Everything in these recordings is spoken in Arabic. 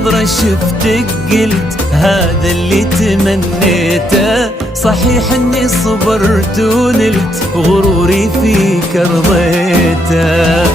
نظرة شفتك قلت هذا اللي تمنيته. صحيح اني صبرت ونلت غروري فيك رضيته.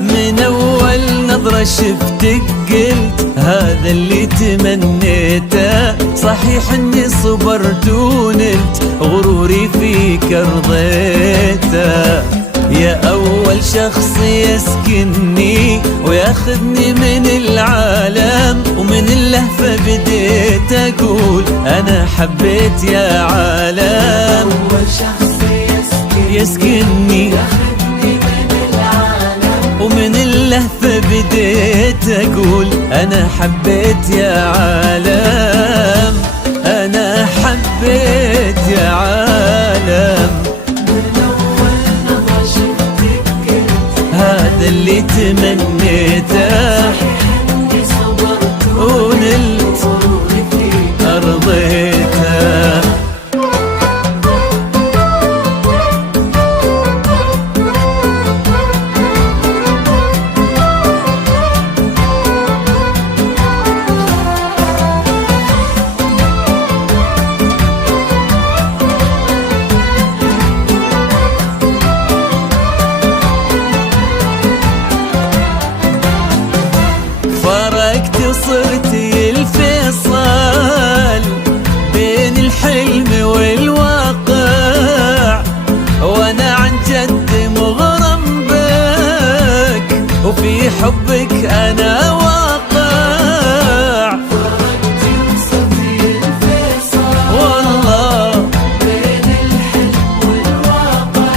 من اول نظرة شفتك قلت هذا اللي تمنيته. صحيح اني صبرت ونلت غروري فيك رضيته. يا أول شخص يسكنني وياخذني من العالم، ومن اللهفة بديت أقول أنا حبيت يا عالم. أول شخص يسكنني ياخذني من العالم، ومن اللهفة بديت أقول أنا حبيت يا عالم. أنا حبيت يا عالم. هذا اللي تمنيته. إني صبرت ونلت غروري فيك أرضيته. فرقت وصرتي الفيصل بين الحلم والواقع، وانا عن جد مغرم بك وفي حبك انا واقع. فرقتي وصرتي الفيصل والله بين الحلم والواقع،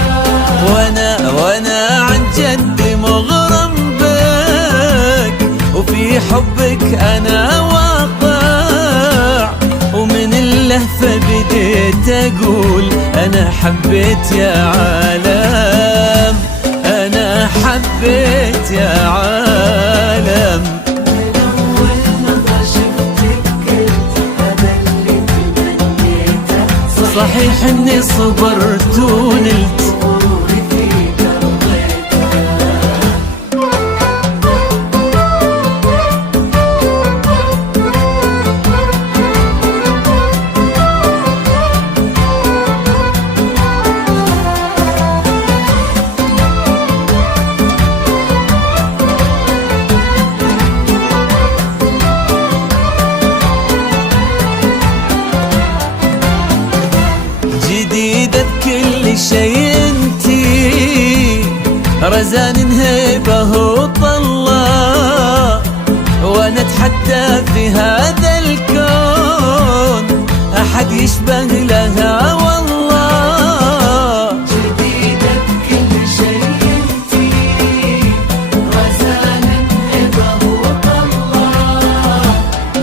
وانا عن جد مغرم بك وفي حبك انا واقع. ومن اللهفة بديت اقول انا حبيت يا عالم. انا حبيت يا عالم. من أول نظرة شفتك قلت هذا اللي تمنيته. صحيح اني صبرت ونلت غروري فيك رضيته. جديدة بكل شيء انتي، رزان هيبة وطلة، وانا اتحدى في هذا الكون احد يشبه لها والله. جديدة بكل شيء انتي، رزان هبة وطلة،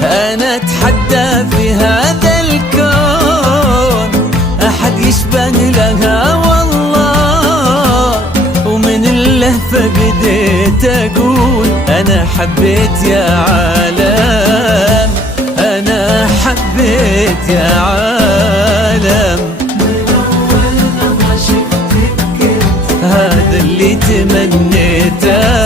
انا اتحدى في هذا الكون احد يشبه لها والله. ومن اللهفة بديت اقول انا حبيت يا عالم. انا حبيت يا عالم. من أول نظرة شفتك قلت هذا اللي تمنيته.